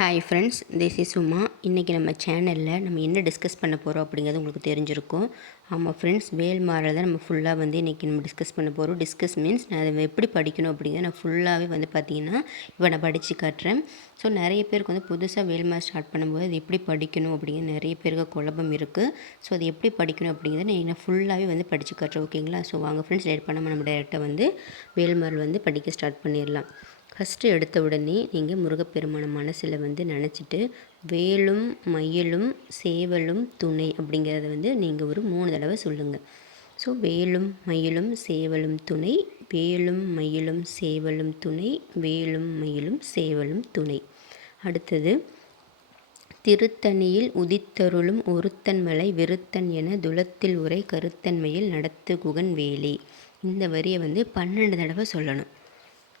Hi friends this is சும்மா இன்றைக்கி நம்ம சேனலில் நம்ம என்ன டிஸ்கஸ் பண்ண போகிறோம் அப்படிங்கிறது உங்களுக்கு தெரிஞ்சிருக்கும். ஆமாம் ஃப்ரெண்ட்ஸ் வேல்மாரில் தான் நம்ம ஃபுல்லாக வந்து இன்றைக்கி நம்ம டிஸ்கஸ் பண்ண போகிறோம் டிஸ்கஸ் மீன்ஸ் நான் அதை எப்படி படிக்கணும் அப்படிங்கிறத நான் ஃபுல்லாகவே வந்து பார்த்தீங்கன்னா இப்போ நான் படித்து காட்டுறேன். ஸோ நிறைய பேருக்கு வந்து புதுசாக வேல்மார் ஸ்டார்ட் பண்ணும்போது அது எப்படி படிக்கணும் அப்படிங்கிற நிறைய பேருக்கு குழப்பம் இருக்குது ஸோ அது எப்படி படிக்கணும் அப்படிங்கிறத நான் ஃபுல்லாகவே வந்து படித்து காட்டுறேன். ஓகேங்களா ஸோ வாங்க ஃப்ரெண்ட்ஸ் லேட் பண்ணாமல் நம்ம டேரெக்டாக வந்து வேல்மாரில் வந்து படிக்க ஸ்டார்ட் பண்ணிடலாம். ஃபஸ்ட்டு எடுத்த உடனே நீங்கள் முருகப்பெருமான மனசில் வந்து நினச்சிட்டு வேலும் மயிலும் சேவலும் துணை அப்படிங்கிறத வந்து நீங்கள் ஒரு மூணு தடவை சொல்லுங்கள் ஸோ வேலும் மயிலும் சேவலும் துணை வேலும் மயிலும் சேவலும் துணை வேலும் மயிலும் சேவலும் துணை. அடுத்தது திருத்தணியில் உதித்தருளும் ஒருத்தன் மலை விருத்தன் என துளத்தில் உரை கருத்தன்மையில் நடத்து குகன் வேலி. இந்த வரியை வந்து பன்னெண்டு தடவை சொல்லணும்.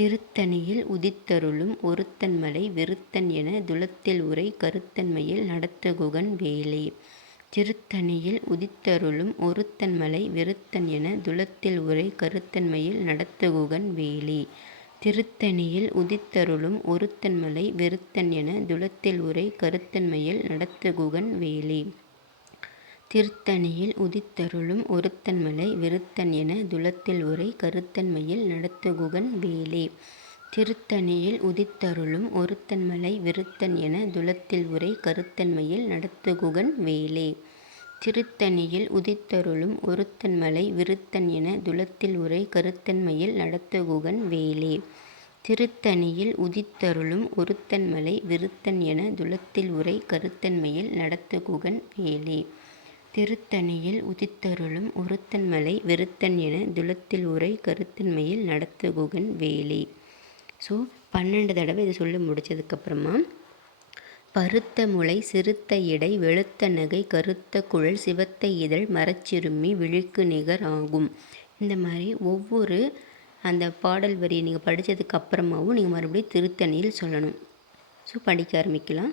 திருத்தணியில் உதித்தருளும் ஒருத்தன்மலை வெறுத்தன் என துலத்தில் உரை கருத்தன்மையில் நடத்தகுகன் வேலை. திருத்தணியில் உதித்தருளும் ஒருத்தன்மலை வெறுத்தன் என துலத்தில் உரை கருத்தன்மையில் நடத்தகுகன் வேலி. திருத்தணியில் உதித்தருளும் ஒருத்தன்மலை வெறுத்தன் என துலத்தில் உரை கருத்தன்மையில் நடத்தகுகன் வேலி. திருத்தணியில் உதித்தருளும் ஒருத்தன்மலை விருத்தன் என துலத்தில் உரை கருத்தன்மையில் நடத்துகுகன் வேலே. திருத்தணியில் உதித்தருளும் ஒருத்தன்மலை விருத்தன் என துலத்தில் உரை கருத்தன்மையில் நடத்துகுகன் வேலே. திருத்தணியில் உதித்தருளும் ஒருத்தன்மலை விருத்தன் என துலத்தில் உரை கருத்தன்மையில் நடத்துகுகன் வேலே. திருத்தணியில் உதித்தருளும் ஒருத்தன்மலை விருத்தன் என துலத்தில் உரை கருத்தன்மையில் நடத்துகுகன் வேலே. திருத்தணியில் உதித்தருளும் ஒருத்தன்மலை வெறுத்தன் என துலத்தில் உரை கருத்தன்மையில் நடத்துகுகன் வேலி. ஸோ பன்னெண்டு தடவை இதை சொல்லி முடித்ததுக்கப்புறமா பருத்த முளை சிறுத்த இடை வெளுத்த நகை கருத்த குழல் சிவத்த இதழ் மரச்சிறுமி விழிக்கு நிகர் ஆகும். இந்த மாதிரி ஒவ்வொரு அந்த பாடல் வரியை நீங்கள் படித்ததுக்கு அப்புறமாவும் நீங்கள் மறுபடியும் திருத்தணியில் சொல்லணும். ஸோ படிக்க ஆரம்பிக்கலாம்.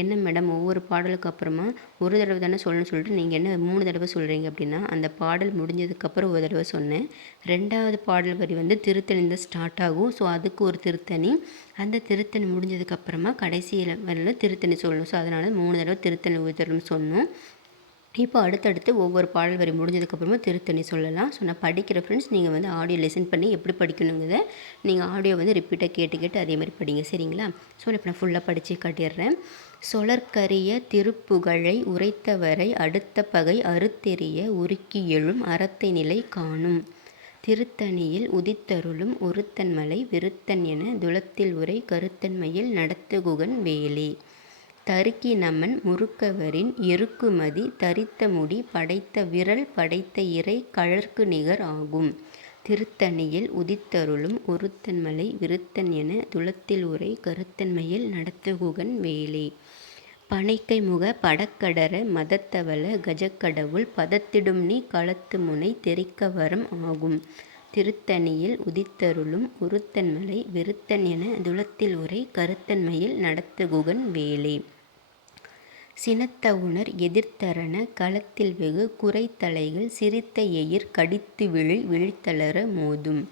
என்ன மேடம் ஒவ்வொரு பாடலுக்கு அப்புறமா ஒரு தடவை தானே சொல்லணும்னு சொல்லிட்டு நீங்கள் என்ன மூணு தடவை சொல்கிறீங்க அப்படின்னா அந்த பாடல் முடிஞ்சதுக்கப்புறம் ஒரு தடவை சொன்னேன். ரெண்டாவது பாடல் வரி வந்து திருத்தணி ஸ்டார்ட் ஆகும். ஸோ அதுக்கு ஒரு திருத்தணி. அந்த திருத்தணி முடிஞ்சதுக்கப்புறமா கடைசியில் வரையில் திருத்தணி சொல்லணும். ஸோ அதனால் மூணு தடவை திருத்தணி ஊற்றணும்னு சொன்னோம். இப்போ அடுத்தடுத்து ஒவ்வொரு பாடல் வரி முடிஞ்சதுக்கப்புறமா திருத்தணி சொல்லலாம். ஸோ நான் படிக்கிற ஃப்ரெண்ட்ஸ் நீங்கள் வந்து ஆடியோ லெசன் பண்ணி எப்படி படிக்கணுங்கிறத நீங்கள் ஆடியோ வந்து ரிப்பீட்டாக கேட்டு கேட்டு அதே மாதிரி படிங்க. சரிங்களா? ஸோ இப்போ நான் ஃபுல்லாக படித்து காட்டிடுறேன். சொலற்கரிய திருப்புகழை உரைத்தவரை அடுத்த பகை அறுத்தெறிய உருக்கி எழும் அறத்தை நிலை காணும். திருத்தணியில் உதித்தருளும் ஒருத்தன்மலை விருத்தன் என துளத்தில் உரை கருத்தன்மையில் நடத்துகுகன் வேலே. தருக்கி நமன் முறுக்கவரின் எருக்குமதி தரித்த முடி படைத்த விரல் படைத்த இறை கழற்கு நிகர் ஆகும். திருத்தணியில் உதித்தருளும் ஒருத்தன்மலை விருத்தன் என துளத்தில் உரை கருத்தன்மையில் நடத்துகுகன் வேலே. பனைக்கை முக படக்கடர மதத்தவள கஜக்கடவுள் பதத்திடும் நீ களத்து முனை தெரிக்கவரம் ஆகும். திருத்தணியில் உதித்தருளும் உருத்தன்மலை விருத்தன் என துளத்தில் உரை கருத்தன்மையில் நடத்துகுகன் வேலே. சினத்தவுணர் எதிர்த்தரன களத்தில் வெகு குறைத்தலைகள் சிரித்த எயிர் கடித்து விழி விழித்தளர மோதும்.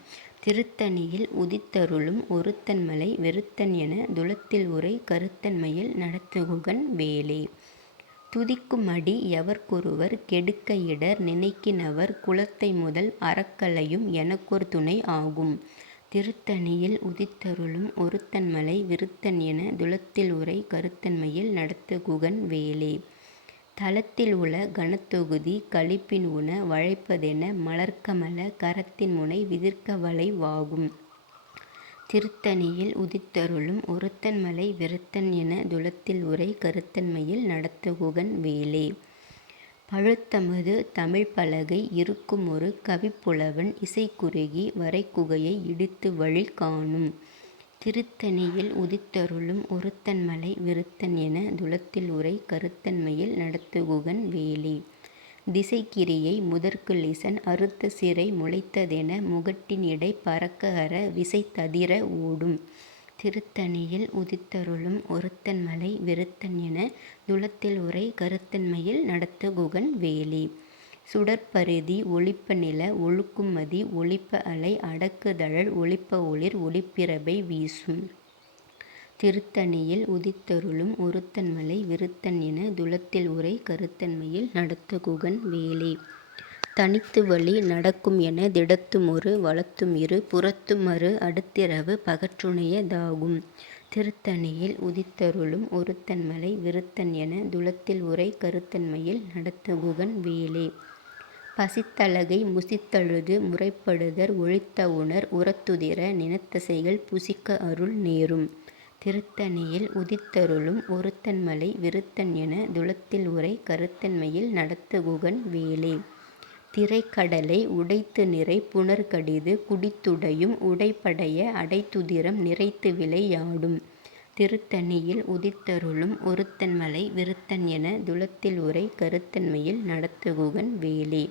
திருத்தணியில் உதித்தருளும் ஒருத்தன்மலை வெறுத்தன் என துளத்தில் உரை கருத்தன்மையில் நடத்துகுகன் வேலே. துதிக்கும் அடி எவர்க்கொருவர் கெடுக்க இடர் நினைக்கினவர் குலத்தை முதல் அறக்கலையும் எனக்கொரு துணை ஆகும். திருத்தணியில் உதித்தருளும் ஒருத்தன்மலை விருத்தன் என துலத்தில் உரை கருத்தன்மையில் நடத்துகுகன் வேலே. தளத்தில் உள கணத்தொகுதி களிப்பின் உண வளைப்பதென மலர்க்கமல கரத்தின்முனை விதிர்க்க வாகும். திருத்தணியில் உதித்தருளும் ஒருத்தன்மலை விருத்தன் என துலத்தில் உரை கருத்தன்மையில் நடத்துகுகன் வேலே. பழுத்தமது தமிழ் பலகை இருக்கும் இருக்குமொரு கவிப்புலவன் இசைக்குறுகி வரைகுகையை இடித்துவழி காணும். திருத்தணியில் உதித்தருளும் ஒருத்தன்மலை விருத்தன் என துலத்தில் உரை கருத்தன்மையில் நடத்துகுகன் வேலி திசைக்கிரியை முதற்குலிசன் அறுத்தசிறை முளைத்ததென முகட்டினிடை பறக்க அற விசைததிர ஓடும். திருத்தணியில் உதித்தருளும் ஒருத்தன்மலை விருத்தன் என துலத்தில் உரை கருத்தன்மையில் நடத்துகுகன் வேலி சுடர்ப்பரிதி ஒளிப்பநில ஒழுக்குமதி ஒளிப்ப அலை அடக்குதழல் ஒளிப்ப ஒளிர் ஒளிப்பிரபை வீசும். திருத்தணியில் உதித்தருளும் ஒருத்தன்மலை விருத்தன் என துலத்தில் உரை கருத்தன்மையில் நடத்துகுகன் வேலே. தனித்துவழி நடக்கும் என திடத்துமொரு புறத்தும் புறத்துமரு அடுத்திரவு பகற்றுணைய தாகும். திருத்தணியில் உதித்தருளும் ஒருத்தன்மலை விருத்தன் என துலத்தில் உரை கருத்தன்மையில் நடத்துகுகன் வேலே. பசித்தழகை முசித்தழுது முறைப்படுதற் ஒழித்தவுணர் உரத்துதிர நினத்தசைகள் புசிக்க அருள் நேரும். திருத்தணியில் உதித்தருளும் ஒருத்தன்மலை விருத்தன் என துளத்தில் உரை கருத்தன்மையில் நடத்துகுகன் வேலே. திரைக்கடலை உடைத்துநிறை புனர்கடிது குடித்துடையும் உடைப்படைய அடைத்துதிரம் நிறைத்துவிளை யாடும். திருத்தணியில் உதித்தருளும் ஒருத்தன்மலை விருத்தன் என துளத்தில் உரை கருத்தன்மையில் நடத்துகுகன் வேலே.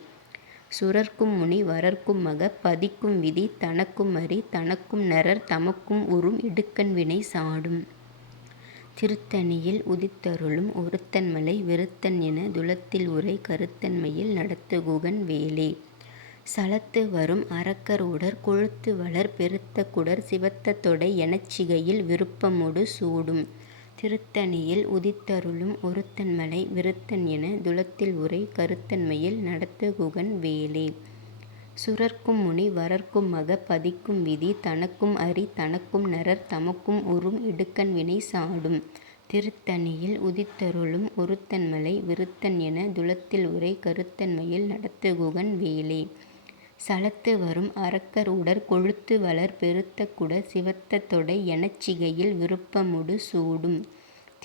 சுரர்க்கும் முனி வரர்க்கும் மக பதிக்கும் விதி தனக்கும் அறி தனக்கும் நரர் தமக்கும் உறும் இடுக்கண்வினை சாடும். திருத்தணியில் உதித்தருளும் ஒருத்தன்மலை வெறுத்தன் என துலத்தில் உரை கருத்தன்மையில் நடத்துகுகன் வேலே. சலத்து வரும் அரக்கர் உடற் குடர் சிவத்த தொடை எனச்சிகையில் விருப்பமொடு சூடும். திருத்தணியில் உதித்தருளும் ஒருத்தன்மலை விருத்தன் என துலத்தில் உரை கருத்தன்மையில் நடத்துகுகன் வேலே. சுரர்க்கும் முனி வரர்க்கும் மக பதிக்கும் விதி தனக்கும் அரி தனக்கும் நரர் தமக்கும் உறும் இடுக்கண்வினை சாடும். திருத்தணியில் உதித்தருளும் ஒருத்தன்மலை விருத்தன் என துலத்தில் உரை கருத்தன்மையில் நடத்துகுகன் வேலே. சலத்துவரும் அரக்கர் உடற் கொழுத்து வளர் கொழுத்துவளர் சிவத்த தொடை எனச்சிகையில் விருப்பமொடு சூடும்.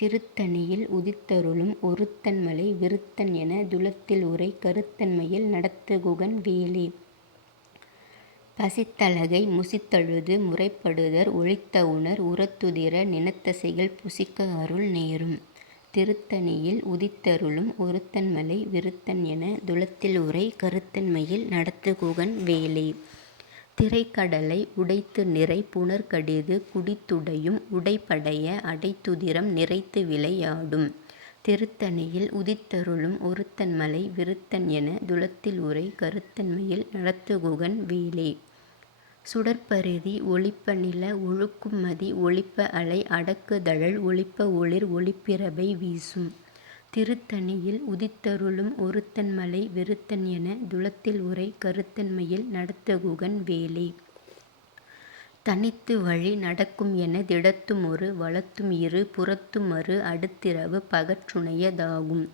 திருத்தணியில் உதித்தருளும் ஒருத்தன்மலை விருத்தன் என துலத்தில் உரை கருத்தன்மையில் நடத்துகுகன் வேலி பசித்தலகை முசித்தழுது முறைப்படுதல் ஒழித்த உணர் உரத்துதிர நினத்தசைகள் புசிக்க அருள் நேரும். திருத்தணியில் உதித்தருளும் ஒருத்தன்மலை விருத்தன் என துலத்தில் உரை கருத்தன்மையில் நடத்துகுகன் வேலே. திரைக்கடலை உடைத்து நிறை புனற்கடிது குடித்துடையும் உடைப்படைய அடைத்துதிரம் நிறைத்துவிளை யாடும். திருத்தணியில் உதித்தருளும் ஒருத்தன்மலை விருத்தன் என துலத்தில் உரை கருத்தன்மையில் நடத்துகுகன் வேலே. சுடர்ப்பரிதி ஒளிப்பநில ஒழுக்குமதி ஒளிப்ப அலை அடக்குதழல் ஒளிப்ப ஒளிர் ஒளிப்பிறபை வீசும். திருத்தணியில் உதித்தருளும் ஒருத்தன்மலை வெறுத்தன் என துலத்தில் உரை கருத்தன்மையில் நடத்துகுகன் வேலே. தனித்துவழி நடக்கும் என திடத்துமொரு புறத்தும் புறத்துமரு அடுத்திரவு பகற்றுணைய தாகும்.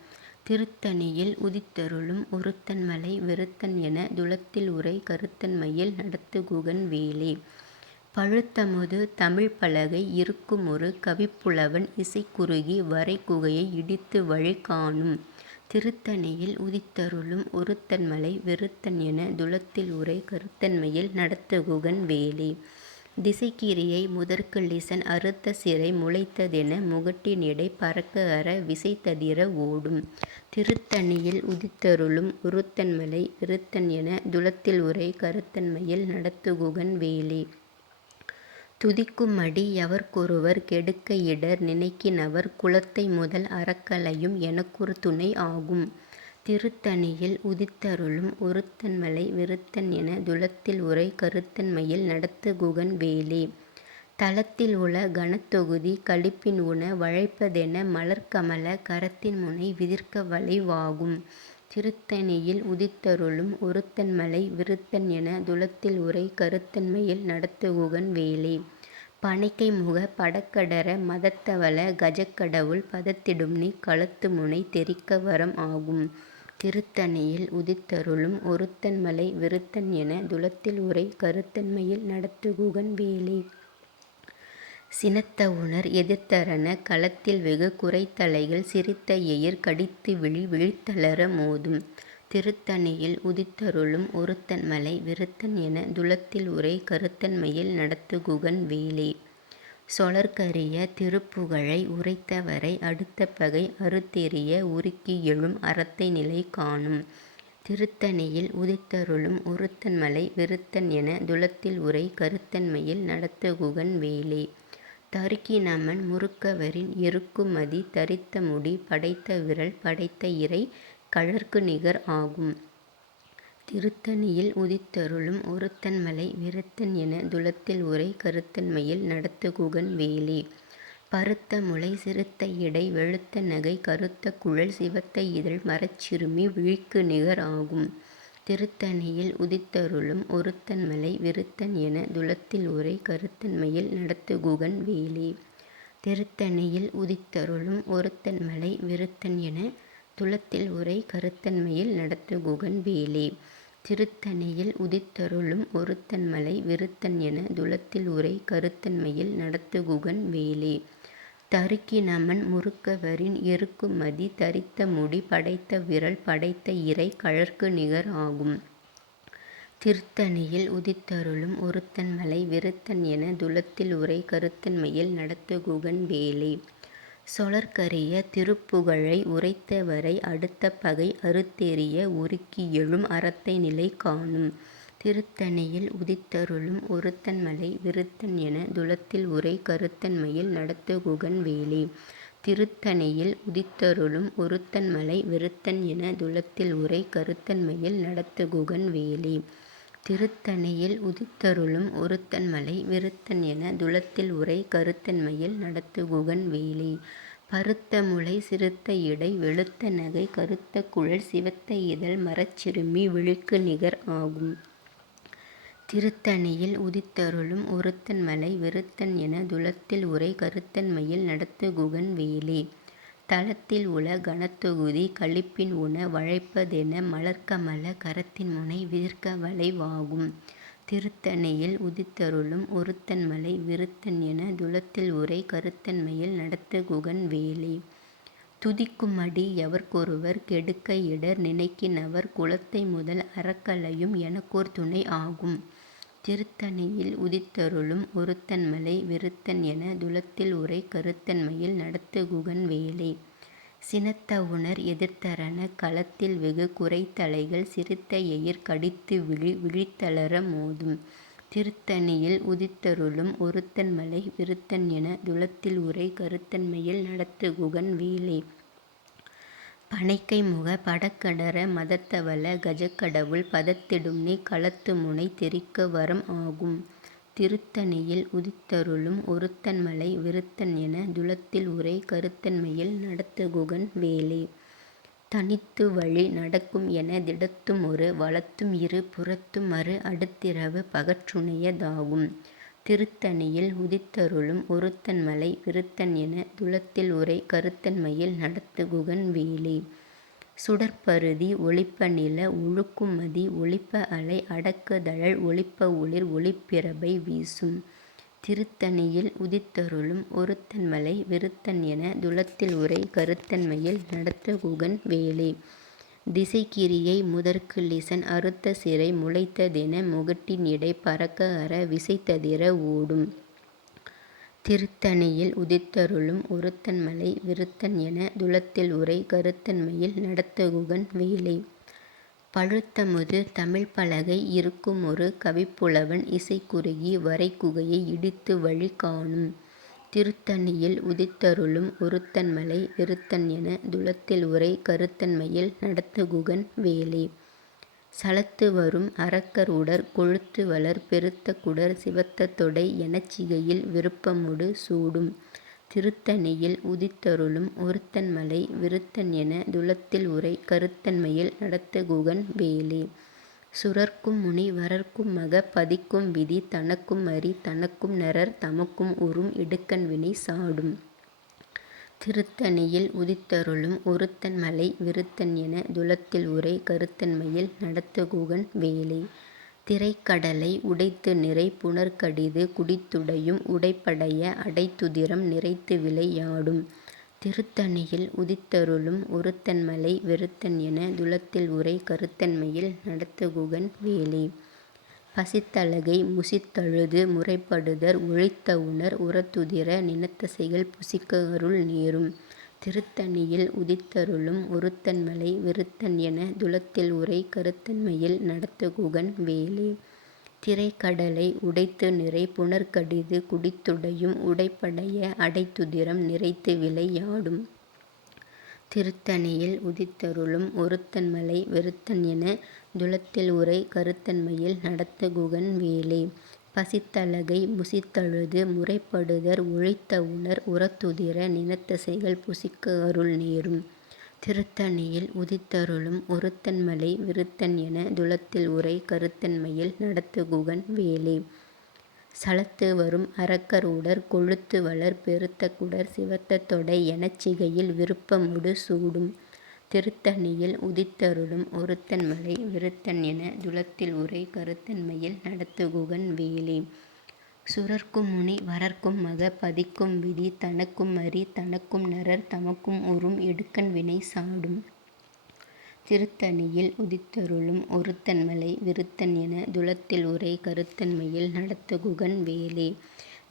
திருத்தணியில் உதித்தருளும் ஒருத்தன்மலை விருத்தன் என துலத்தில் உரை கருத்தன்மையில் நடத்துகுகன் வேலே. பழுத்தமுது தமிழ்ப்பலகை இருக்குமொரு கவிப்புலவன் இசைக்குறுகி வரைகுகையை இடித்துவழி காணும். திருத்தணியில் உதித்தருளும் ஒருத்தன்மலை விருத்தன் என துலத்தில் உரை கருத்தன்மையில் நடத்துகுகன் வேலே. திசைக்கிரியை அறுத்த சிறை முளைத்ததென முகட்டினிடை பறக்க அற விசைத்ததிர ஓடும். திருத்தணியில் உதித்தருளும் உருத்தன்மலை விருத்தன் என துலத்தில் உரை கருத்தன்மையில் நடத்துகுகன் வேலி துதிக்கும் அடி எவர்க்கொருவர் கெடுக்க இடர் நினைக்கினவர் குலத்தைமுதல் அறக்கலையும் எனக்கொரு துணை ஆகும். திருத்தணியில் உதித்தருளும் ஒருத்தன்மலை விருத்தன் என துலத்தில் உரை கருத்தன்மையில் நடத்துகுகன் வேலே. தலத்தில் உள கனத்தொகுதி களிப்பின் உண வளைப்பதென மலர்க்கமல கரத்தின்முனை விதிர்க்க வளைவாகும் திருத்தணியில் உதித்தருளும் ஒருத்தன்மலை விருத்தன் என துலத்தில் உரை கருத்தன்மையில் நடத்துகுகன் வேலே. பணைக்கைமுக படக்கடர மதத்தவள கஜக்கடவுள் பதத்திடும்நீ களத்துமுனை தெரிக்கவரம் ஆகும். திருத்தணியில் உதித்தருளும் ஒருத்தன்மலை விருத்தன் என துலத்தில் உரை கருத்தன்மையில் நடத்துகுகன் வேலே. சினத்தவுணர் எதிர்த்தரன களத்தில் வெகு குரைத்தலைகள் கடித்து கடித்துவிழி விழித்தளர மோதும். திருத்தணியில் உதித்தருளும் ஒருத்தன்மலை துளத்தில் உரை கருத்தன்மையில் நடத்துகுகன் வேலே. சொலற்கரிய திருப்புகழை உரைத்தவரை அடுத்த பகை அறுத்தெறிய அறத்தை நிலை காணும். திருத்தணியில் உதித்தருளும் ஒருத்தன்மலை துலத்தில் உரை கருத்தன்மையில் நடத்துகுகன் வேலே. தருக்கினமன் முருக்கவரின் எருக்குமதி தரித்தமுடி இறை படைத்தஇறை கழற்குநிகர் ஆகும். திருத்தணியில் உதித்தருளும் ஒருத்தன்மலை விருத்தன் என துலத்தில் உரை கருத்தன்மையில் நடத்துகுகன் வேலி. பருத்த முலை சிறுத்த இடை வெளுத்த நகை கருத்த குழல் சிவத்த இதழ் மரச்சிறுமி விழிக்கு நிகர் ஆகும். திருத்தணியில் உதித்தருளும் ஒருத்தன்மலை விருத்தன் என துலத்தில் உரை கருத்தன்மையில் நடத்துகுகன் வேலி. திருத்தணியில் உதித்தருளும் ஒருத்தன்மலை விருத்தன் என துளத்தில் உரை கருத்தன்மையில் நடத்துகுகன் வேலி. திருத்தணியில் உதித்தருளும் ஒருத்தன்மலை விருத்தன் என துலத்தில் உரை கருத்தன்மையில் நடத்துகுகன் வேலே. தருக்கினமன் முறுக்கவரின் எருக்குமதி தரித்தமுடி இறை கழற்கு நிகர் ஆகும். திருத்தணியில் உதித்தருளும் ஒருத்தன்மலை விருத்தன் என துலத்தில் உரை கருத்தன்மையில் நடத்துகுகன் வேலே. சொலற்கரிய திருப்புகழை உரைத்தவரை அடுத்த பகை அறுத்தெறிய ஒருக்கியெழும் அறத்தை நிலை காணும். திருத்தணியில் உதித்தருளும் ஒருத்தன்மலை விருத்தன் என துளத்தில் உரை கருத்தன்மையில் நடத்துகுகன் வேலி திருத்தணியில் உதித்தருளும் ஒருத்தன்மலை விருத்தன் என துளத்தில் உரை கருத்தன்மையில் நடத்துகுகன் வேலி திருத்தணியில் உதித்தருளும் ஒருத்தன்மலை துலத்தில் உரை கருத்தன்மையில் நடத்துகுகன் வேலே. பருத்தமுலை குழல் சிவத்த இதழ் மரச்சிறுமி விழுக்கு நிகர் ஆகும். திருத்தணியில் உதித்தருளும் ஒருத்தன் மலை விருத்தன் என துளத்தில் உரை கருத்தன்மையில் நடத்துகுகன் வேலி தலத்தில்உல கனத்தொகுதி களிப்பின்உண வழைப்பதென மலர்க்கமல கரத்தின்முனை விதிர்க்கவலை வாகும். திருத்தணியில் உதித்தருளும் ஒருத்தன்மலை விருத்தன் என துலத்தில் உரை கருத்தன்மையில் நடத்துகுகன் வேலே. துதிக்குமடி யவர்க்கொருவர் கெடுக்கஇடர் நினைக்கினவர் குலத்தைமுதல் அறக்கலையும் எனக்கோர் துணை ஆகும். திருத்தணியில் உதித்தருளும் ஒருத்தன்மலை விருத்தன் என துலத்தில் உரை கருத்தன்மையில் நடத்துகுகன் வேலே. சினத்தவுணர் எதிர்த்தரன களத்தில்வெகு குரைத்தலைகள் கடித்து கடித்துவிழி விழித்தலற மோதும். திருத்தணியில் உதித்தருளும் ஒருத்தன்மலை விருத்தன் என துலத்தில் உரை கருத்தன்மையில் நடத்துகுகன் வேலே. பணைக்கைமுக படக்கடற மதத்தவள கஜக்கடவுள் பதத்திடும்நீ களத்துமுனை தெரிக்கவரம் ஆகும். திருத்தணியில் உதித்தருளும் ஒருத்தன்மலை விருத்தன் என துலத்தில் உரை கருத்தன்மையில் நடத்துகுகன் வேலே. தனித்துவழி நடக்கும்என திடத்துமொரு வலத்தும்இரு புறத்துமரு அடுத்திரவு பகற்றுணைய தாகும். திருத்தணியில் உதித்தருளும் ஒருத்தன்மலை விருத்தன் என துளத்தில் உரை கருத்தன்மையில் நடத்துகுகன் சுடற்பருதி ஒளிப்ப ஒளிப்பநில ஒழுக்குமதி ஒளிப்பஅலை அடக்குதழல் ஒளிப்ப ஒளிர் ஒளிப்பிரபை வீசும். திருத்தணியில் உதித்தருளும் ஒருத்தன்மலை விருத்தன் என துளத்தில் உரை கருத்தன்மையில் நடத்துகுகன் வேலி திசைக்கிரியை முதற்குள்ளிசன் அறுத்த சிறை முளைத்ததென முகட்டினிடை பறக்க அற விசைத்ததிர ஓடும். திருத்தணியில் உதித்தருளும் ஒருத்தன்மலை துலத்தில் உரை கருத்தன்மையில் நடத்துகுகன் வேலை பழுத்தமுது இருக்கும் இருக்குமொரு கவிப்புலவன் இசைக்குறுகி வரைகுகையை இடித்துவழி காணும். திருத்தணியில் உதித்தருளும் ஒருத்தன்மலை துளத்தில் உரை கருத்தன்மையில் நடத்துகுகன் வேலே. சலத்துவரும் அரக்கர் உடற் குடர் பெருத்தகுடர் சிவத்ததொடை எனச்சிகையில் விருப்பமொடு சூடும். திருத்தணியில் உதித்தருளும் ஒருத்தன்மலை விருத்தன் என துளத்தில் உரை கருத்தன்மையில் நடத்துகுகன் வேலே. சுரர்க்கும் முனி வரர்க்கும் மக பதிக்கும் விதி தனக்கும் அறி தனக்கும் நரர் தமக்கும் உறும் இடுக்கண் வினை சாடும். திருத்தணியில் உதித்தருளும் ஒருத்தன் மலை விருத்தன் என துலத்தில் உரை கருத்தன்மையில் நடத்துகுகன் வேலை திரைக்கடலை உடைத்து நிறை புனர்கடிது குடித்துடையும் உடைப்படைய அடைத்துதிரம் நிறைத்து விளையாடும் திருத்தணியில் உதித்தருளும் ஒருத்தன்மலை வெறுத்தன் என துலத்தில் உரை கருத்தன்மையில் நடத்துகுகன் வேலி பசித்தலகை முசித்தழுது முறைப்படுதற் ஒழித்தவுணர் உரத்துதிர நினத்தசைகள் புசிக்க அருள் நேரும். திருத்தணியில் உதித்தருளும் ஒருத்தன்மலை வெறுத்தன் என துலத்தில் உரை கருத்தன்மையில் நடத்துகுகன் வேலி திரைக்கடலை கடலை உடைத்துநிறை புனற்கடிது குடித்துடையும் உடைப்படைய அடைத்துதிரம் நிறைத்து யாடும். திருத்தணியில் உதித்தருளும் ஒருத்தன்மலை வெறுத்தன் என துலத்தில் உரை கருத்தன்மையில் நடத்துகுகன் வேலே. பசித்தலகை முசித்தழுது முறைப்படுதல் ஒழித்த உணர் உரத்துதிர நினத்தசைகள் புசிக்க அருள் நேரும். திருத்தணியில் உதித்தருளும் ஒருத்தன்மலை விருத்தன் என துலத்தில் உரை கருத்தன்மையில் நடத்துகுகன் வேலே. சலத்து வரும் அரக்கர் உடற் கொழுத்து வளர் பெருத்த குடர் சிவத்த தொடை எனச் சிகையில் விருப்பமொடு சூடும். திருத்தணியில் உதித்தருளும் ஒருத்தன்மலை விருத்தன் என துலத்தில் உரை கருத்தன்மையில் நடத்துகுகன் வேலே. சுரர்க்கும் முனி வரர்க்கும் மக பதிக்கும் விதி தனக்கும் மறி தனக்கும் நரர் தமக்கும் உறும் எடுக்கன் வினை சாடும். திருத்தணியில் உதித்தருளும் ஒருத்தன்மலை விருத்தன் என துலத்தில் உரை கருத்தன்மையில் நடத்துகுகன் வேலே.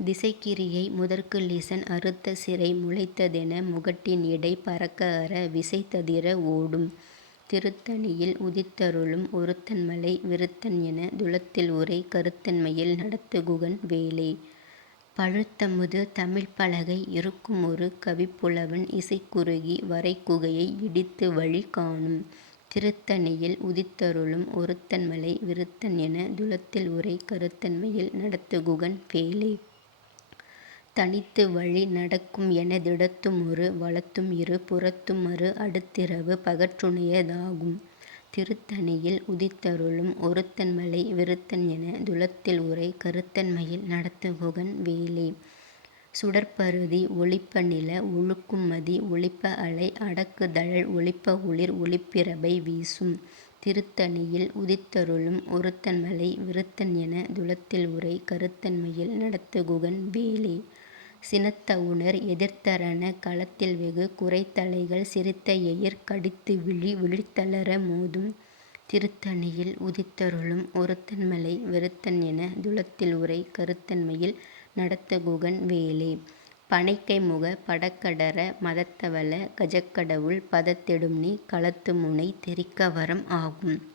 திசைக்கிரியை முதற்கு லிசன் அறுத்த சிறை முளைத்ததென முகட்டின் இடை பறக்க அற விசைத்ததிர ஓடும். திருத்தணியில் உதித்தருளும் ஒருத்தன்மலை விருத்தன் என துலத்தில் உரை கருத்தன்மையில் நடத்துகுகன் வேலே. பழுத்தமுது தமிழ்ப்பலகை இருக்குமொரு கவிப்புலவன் இசைக்குறுகி வரைகுகையை இடித்து வழி காணும். திருத்தணியில் உதித்தருளும் ஒருத்தன்மலை விருத்தன் என துலத்தில் உரை கருத்தன்மையில் நடத்துகுகன் வேலே. தனித்து வழி நடக்கும் எனதிடத்துமொரு வலத்தும் இரு புறத்துமரு அடுத்திரவு பகற்றுணைய தாகும். திருத்தணியில் உதித்தருளும் ஒருத்தன் மலை விருத்தன் என துலத்தில் உரை கருத்தன்மையில் நடத்துகுகன் வேலே. சுடற்பருதி ஒளிப்ப நில ஒழுக்கும் மதி ஒளிப்ப அலை அடக்கு தழல் ஒளிப்ப ஒளிர் ஒளிப்பிரபை வீசும். திருத்தணியில் உதித்தருளும் ஒருத்தன் மலை விருத்தன் என துலத்தில் உரை கருத்தன்மையில் நடத்துகுகன் வேலே. சினத்தவுணர் எதிர்த்தரன களத்தில் வெகு குரைத்தலைகள் சிரித்த எயிற் கடித்துவிழி விழித்தலற மோதும். திருத்தணியில் உதித்தருளும் ஒருத்தன்மலை வெறுத்தன் என துலத்தில் உரை கருத்தன்மையில் நடத்துகுகன் வேலே. பணைக்கைமுக படக்கடர மதத்தவள கஜக்கடவுள் பதத்தெடும்நீ களத்துமுனை தெரிக்க வரம் ஆகும்.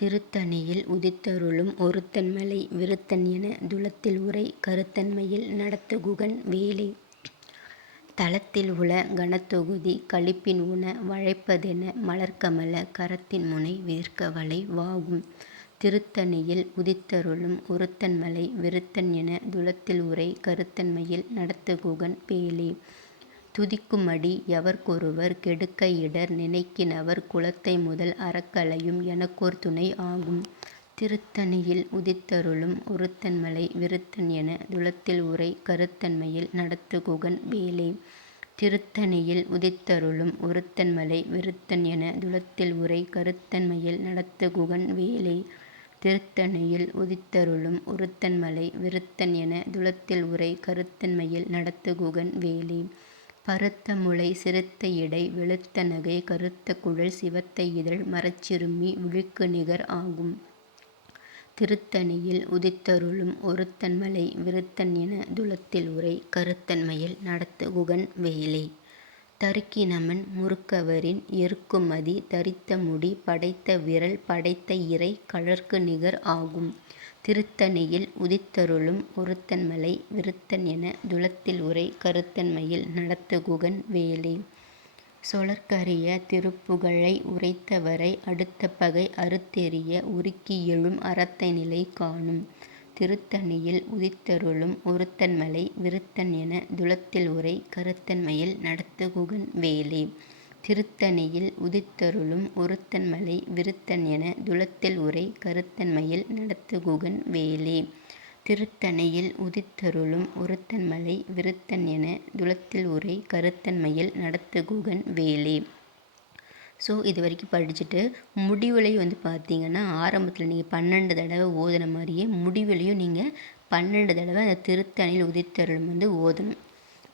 திருத்தணியில் உதித்தருளும் ஒருத்தன்மலை விருத்தன் என துலத்தில் உரை கருத்தன்மையில் நடத்துகுகன் வேலை தலத்தில் உள கனத்தொகுதி களிப்பின் உண வளைப்பதென மலர்க்கமல கரத்தின் முனை வீர்க்க வலை வாகும். திருத்தணியில் உதித்தருளும் ஒருத்தன்மலை விருத்தன் என துலத்தில் உரை கருத்தன்மையில் நடத்துகுகன் வேலே. துதிக்குமடி யவர்க்கொருவர் கெடுக்க இடர் நினைக்கினவர் குலத்தை முதல் அறக்கலையும் எனக்கோர் துணை ஆகும். திருத்தணியில் உதித்தருளும் ஒருத்தன்மலை விருத்தன் என துலத்தில் உரை கருத்தன்மையில் நடத்துகுகன் வேலே. திருத்தணியில் உதித்தருளும் ஒருத்தன்மலை விருத்தன் என துலத்தில் உரை கருத்தன்மையில் நடத்துகுகன் வேலே. திருத்தணியில் உதித்தருளும் ஒருத்தன்மலை விருத்தன் என துலத்தில் உரை கருத்தன்மையில் நடத்துகுகன் வேலே. பருத்த முலை சிறுத்த இடை வெளுத்த நகை கருத்த குழல் சிவத்த இதழ் மறச்சிறுமி விழிக்கு நிகர் ஆகும். திருத்தணியில் உதித்தருளும் ஒருத்தன் மலை விருத்தன் என துலத்தில் உரை கருத்தன்மையில் நடத்துகுகன் வேலே. தருக்கினமன் முறுக்கவரின் எருக்குமதி தரித்த முடி படைத்த விறல் படைத்த இறை கழற்கு நிகர் ஆகும். திருத்தணியில் உதித்தருளும் ஒருத்தன்மலை விருத்தன் என துலத்தில் உரை கருத்தன்மையில் நடத்துகுகன் வேலே. சொலற்கரிய திருப்புகழை உரைத்தவரை அடுத்த பகை அறுத்தெறிய உருக்கி எழும் அறத்தைநிலை காணும். திருத்தணியில் உதித்தருளும் ஒருத்தன்மலை விருத்தன் என துலத்தில் உரை கருத்தன்மையில் நடத்துகுகன் வேலே. திருத்தணியில் உதித்தருளும் ஒருத்தன்மலை விருத்தன் என துலத்தில் உரை கருத்தன்மையில் நடத்துகுகன் வேலே. திருத்தணியில் உதித்தருளும் ஒருத்தன்மலை விருத்தன் என துலத்தில் உரை கருத்தன்மையில் நடத்துகுகன் வேலே. ஸோ இது வரைக்கும் படிச்சுட்டு முடிவுலையும் வந்து பார்த்தீங்கன்னா ஆரம்பத்தில் நீங்கள் பன்னெண்டு தடவை ஓதுன மாதிரியே முடிவுலையும் நீங்கள் பன்னெண்டு தடவை அந்த திருத்தணியில் உதித்தருளும் வந்து ஓதணும்.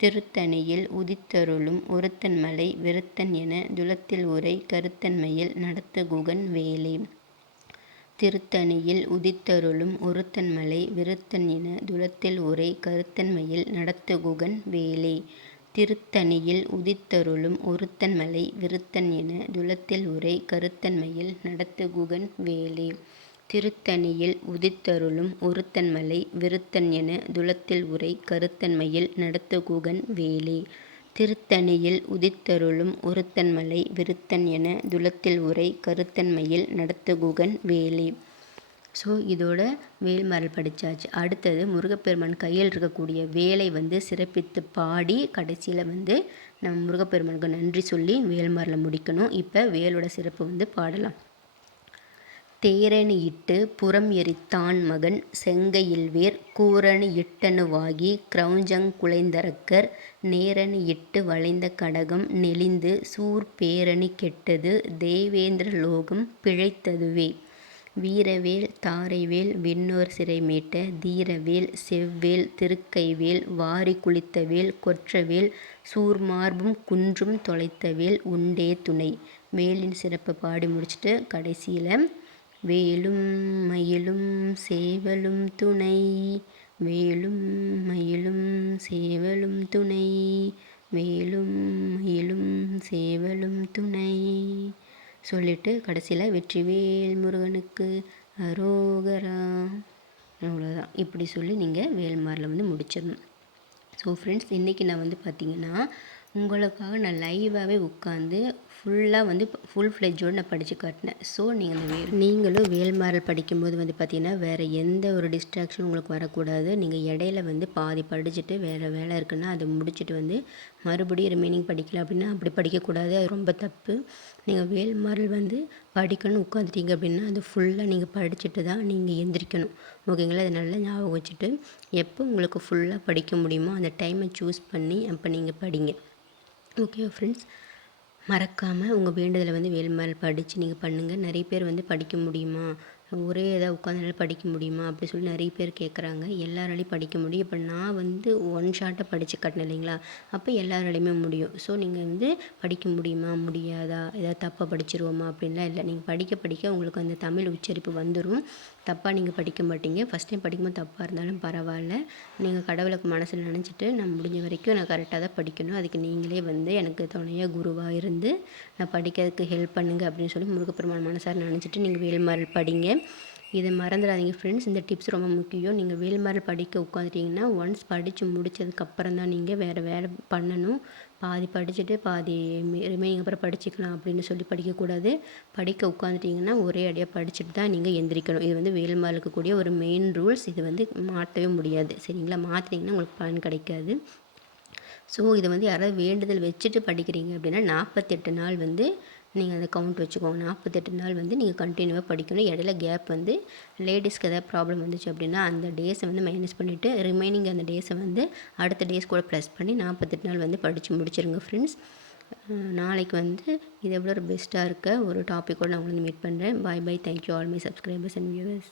திருத்தணியில் உதித்தருளும் ஒருத்தன்மலை விருத்தன் என துலத்தில் உரை கருத்தன்மையில் நடத்துகுகன் வேலே. திருத்தணியில் உதித்தருளும் ஒருத்தன்மலை விருத்தன் என துலத்தில் உரை கருத்தன்மையில் நடத்துகுகன் வேலே. திருத்தணியில் உதித்தருளும் ஒருத்தன்மலை விருத்தன் என துலத்தில் உரை கருத்தன்மையில் நடத்துகுகன் வேலே. திருத்தணியில் உதித்தருளும் ஒருத்தன்மலை விருத்தன் என துலத்தில் உரை கருத்தன்மையில் நடத்துகுகன் வேலே. திருத்தணியில் உதித்தருளும் ஒருத்தன்மலை விருத்தன் என துலத்தில் உரை கருத்தன்மையில் நடத்துகுகன் வேலே. ஸோ இதோட வேல்மாறல் படித்தாச்சு அடுத்தது முருகப்பெருமான் கையில் இருக்கக்கூடிய வேலை வந்து சிறப்பித்து பாடி கடைசியில் வந்து நம்ம முருகப்பெருமானுக்கு நன்றி சொல்லி வேல்மாறலை முடிக்கணும் இப்போ வேலோட சிறப்பு வந்து பாடலாம். தேரணி இட்டு புறம் எரித்தான் மகன் செங்கையில்வேற் கூரணி இட்டனுவாகி கிரவுஞ்சங் குலைந்தரக்கர் நேரணி இட்டு வளைந்த கடகம் நெளிந்து சூர் பேரணி கெட்டது தேவேந்திர லோகம் பிழைத்ததுவே. வீரவேல் தாரைவேல் விண்ணோர் சிறைமீட்ட தீரவேல் செவ்வேல் திருக்கைவேல் வாரி குளித்தவேல் கொற்றவேல் சூர்மார்பும் குன்றும் தொலைத்தவேல் உண்டே துணை. வேலின் சிறப்பை பாடி முடிச்சுட்டு கடைசியில் வேலும் மயிலும் சேவலும் துணை. வேலும் மயிலும் சேவலும் துணை. வேலும் மயிலும் சேவலும் துணை. சொல்லிட்டு கடைசியில் வெற்றிவேல் முருகனுக்கு அரோகரா. அவ்வளோதான் இப்படி சொல்லி நீங்கள் வேல்மாரில் வந்து முடிச்சிடணும். ஸோ ஃப்ரெண்ட்ஸ் இன்றைக்கி நான் வந்து பார்த்திங்கன்னா உங்களுக்காக நான் லைவாகவே உட்காந்து ஃபுல்லாக வந்து ஃபுல் ஃப்ளெஜோடு நான் படித்து காட்டினேன். ஸோ நீங்கள் அந்த வேல் நீங்களும் வேல்மாரல் படிக்கும்போது வந்து பார்த்திங்கன்னா வேறு எந்த ஒரு டிஸ்ட்ராக்ஷனும் உங்களுக்கு வரக்கூடாது. நீங்கள் இடையில வந்து பாதி படிச்சுட்டு வேறு வேலை இருக்குன்னா அதை முடிச்சுட்டு வந்து மறுபடியும் ரிமைனிங் படிக்கல அப்படின்னா அப்படி படிக்கக்கூடாது. அது ரொம்ப தப்பு. நீங்கள் வேல்மாரல் வந்து படிக்கணும்னு உட்காந்துட்டீங்க அப்படின்னா அது ஃபுல்லாக நீங்கள் படிச்சுட்டு தான் நீங்கள் எந்திரிக்கணும். ஓகேங்களா? அதை நல்லா ஞாபகம் வச்சுட்டு எப்போ உங்களுக்கு ஃபுல்லாக படிக்க முடியுமோ அந்த டைமை சூஸ் பண்ணி அப்போ நீங்கள் படிங்க. ஓகே ஃப்ரெண்ட்ஸ் மறக்காமல் உங்கள் வேண்டுதலை வந்து வேல்மால் படித்து நீங்கள் பண்ணுங்கள் நிறைய பேர் வந்து படிக்க முடியுமா? ஒரே இதாக உட்காந்துனால படிக்க முடியுமா? அப்படி சொல்லி நிறைய பேர் கேட்குறாங்க எல்லாராலையும் படிக்க முடியும். இப்போ நான் வந்து ஒன் ஷார்ட்டாக படித்து கட்டினேன் இல்லைங்களா? அப்போ எல்லாராலையுமே முடியும். ஸோ நீங்கள் வந்து படிக்க முடியுமா? முடியாதா? ஏதாவது தப்பாக படிச்சிருவோமா? அப்படின்லாம் இல்லை. நீங்கள் படிக்க படிக்க உங்களுக்கு அந்த தமிழ் உச்சரிப்பு வந்துடும் தப்பாக நீங்கள் படிக்க மாட்டீங்க. ஃபஸ்ட் டைம் படிக்கும்போது தப்பாக இருந்தாலும் பரவாயில்ல. நீங்கள் கடவுளுக்கு மனசில் நினச்சிட்டு நான் முடிஞ்ச வரைக்கும் நான் கரெக்டாக தான் படிக்கணும். அதுக்கு நீங்களே வந்து எனக்கு துணையாக குருவாக இருந்து நான் படிக்கிறதுக்கு ஹெல்ப் பண்ணுங்கள் அப்படின்னு சொல்லி முருகப்பெருமான் மனசார நினச்சிட்டு நீங்கள் வேல்மாறல் படிங்க. இதை மறந்துடாதீங்க ஃப்ரெண்ட்ஸ் இந்த டிப்ஸ் ரொம்ப முக்கியம். நீங்கள் வேல்மாறல் படிக்க உட்காந்துட்டிங்கன்னா ஒன்ஸ் படித்து முடித்ததுக்கப்புறம் தான் நீங்கள் வேறு வேலை பண்ணணும். பாதி படிச்சுட்டு பாதி ரிமைனிங் அப்புறம் படிச்சுக்கலாம் அப்படின்னு சொல்லி படிக்கக்கூடாது. படிக்க உட்காந்துட்டிங்கன்னா ஒரே அடியாக படிச்சுட்டு தான் நீங்கள் எந்திரிக்கணும். இது வந்து வேல்மாறலுக்கு கூடிய ஒரு மெயின் ரூல்ஸ் இது வந்து மாற்றவே முடியாது. சரிங்களா? மாற்றினீங்கன்னா உங்களுக்கு பலன் கிடைக்காது. ஸோ இதை வந்து யாராவது வேண்டுதல் வச்சுட்டு படிக்கிறீங்க அப்படின்னா நாற்பத்தெட்டு நாள் வந்து நீங்கள் அந்த கவுண்ட் வச்சுக்கோங்க. நாற்பத்தெட்டு நாள் வந்து நீங்கள் கண்டினியூவாக படிக்கணும். இடையில கேப் வந்து லேடிஸ்க்கு எதாவது ப்ராப்ளம் வந்துச்சு அப்படின்னா அந்த டேஸை வந்து மைனஸ் பண்ணிவிட்டு ரிமைனிங் அந்த டேஸை வந்து அடுத்த டேஸ் கூட ப்ளஸ் பண்ணி நாற்பத்தெட்டு நாள் வந்து படித்து முடிச்சிருங்க ஃப்ரெண்ட்ஸ் நாளைக்கு வந்து இது எவ்வளோ ஒரு பெஸ்ட்டாக இருக்க ஒரு டாப்பிக்கோடு நான் உங்களை மீட் பண்ணுறேன் bye bye thank you all my subscribers and viewers